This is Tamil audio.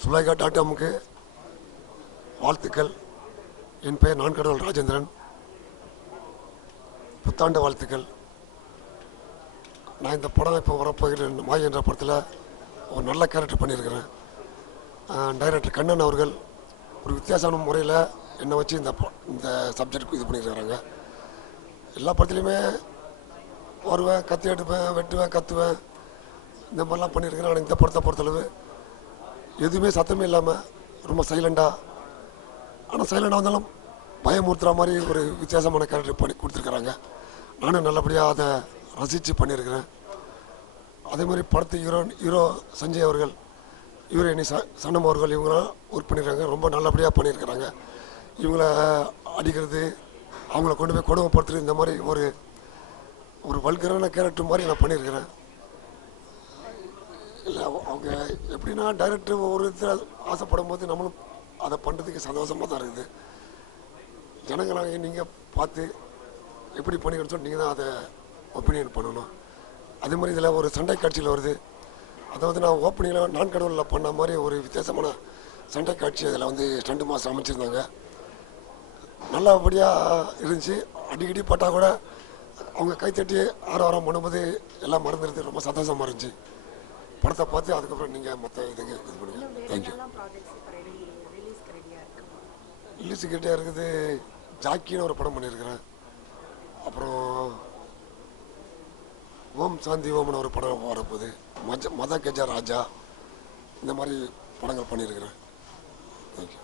சுலைகா.com-க்கு வாழ்த்துக்கள். என் பெயர் நான்கடவுள் ராஜேந்திரன். புத்தாண்டு வாழ்த்துக்கள். நான் இந்த படம் இப்போ வரப்போகிற மாய் என்ற படத்தில் ஒரு நல்ல கேரக்டர் பண்ணியிருக்கிறேன். டைரக்டர் கண்ணன் அவர்கள் ஒரு வித்தியாசமான முறையில் என்னை வச்சு இந்த சப்ஜெக்டுக்கு இது பண்ணியிருக்கிறாங்க. எல்லா படத்துலையுமே வருவேன், கத்தி எடுப்பேன், வெட்டுவேன், கத்துவேன், இந்த மாதிரிலாம் பண்ணியிருக்கிறேன். ஆனால் இந்த படத்தை பொறுத்தளவு எதுவுமே சத்தமே இல்லாமல் ரொம்ப சைலண்டாக, ஆனால் சைலண்டாக வந்தாலும் பயமுறுத்துகிற மாதிரி ஒரு வித்தியாசமான கேரக்டர் பண்ணி கொடுத்துருக்குறாங்க. நானும் நல்லபடியாக அதை ரசித்து பண்ணியிருக்கிறேன். அதே மாதிரி படத்து ஹீரோ சஞ்சய் அவர்கள், ஹீரோயினி சனம் அவர்கள், இவங்களாம் ஒர்க் பண்ணியிருக்காங்க. ரொம்ப நல்லபடியாக பண்ணியிருக்கிறாங்க. இவங்கள அடிக்கிறது, அவங்கள கொண்டு போய் கொடுமைப்படுத்துறது, இந்த மாதிரி ஒரு வல்கரான கேரக்டர் மாதிரி நான் பண்ணியிருக்கிறேன். இல்லை அவங்க எப்படின்னா டைரக்டர் ஒரு இதில் ஆசைப்படும் போது நம்மளும் அதை பண்ணுறதுக்கு சந்தோஷமாக தான் இருக்குது. ஜனங்களாக நீங்கள் பார்த்து எப்படி பண்ணிக்கணும்னு சொல்லி நீங்கள் தான் அதை ஒப்பீனியன் பண்ணணும். அதே மாதிரி இதில் ஒரு சண்டை காட்சியில் வருது. அதாவது நான் ஓப்பனிங்கில் நான் கடவுளில் பண்ண மாதிரி ஒரு வித்தியாசமான சண்டை காட்சி அதில் ஸ்டண்ட் மாஸ்டர் அமைச்சிருந்தாங்க. நல்லபடியாக இருந்துச்சு. அடிக்கடி பட்டா கூட அவங்க கைத்தட்டி ஆரவாரம் பண்ணும்போது எல்லாம் மறந்துடுது. ரொம்ப சந்தோஷமாக இருந்துச்சு. படத்தை பார்த்து அதுக்கப்புறம் நீங்கள் மற்ற இதுக்கு இது பண்ணுங்க. தேங்க்யூ. ரிலீஸுக்கு ரெடியாக இருக்குது. ஜாக்கின்னு ஒரு படம் பண்ணியிருக்கிறேன். அப்புறம் ஓம் சாந்தி ஓம்னு ஒரு படம் வரப்போகுது. மத கஜா ராஜா, இந்த மாதிரி படங்கள் பண்ணியிருக்கிறேன். தேங்க்யூ.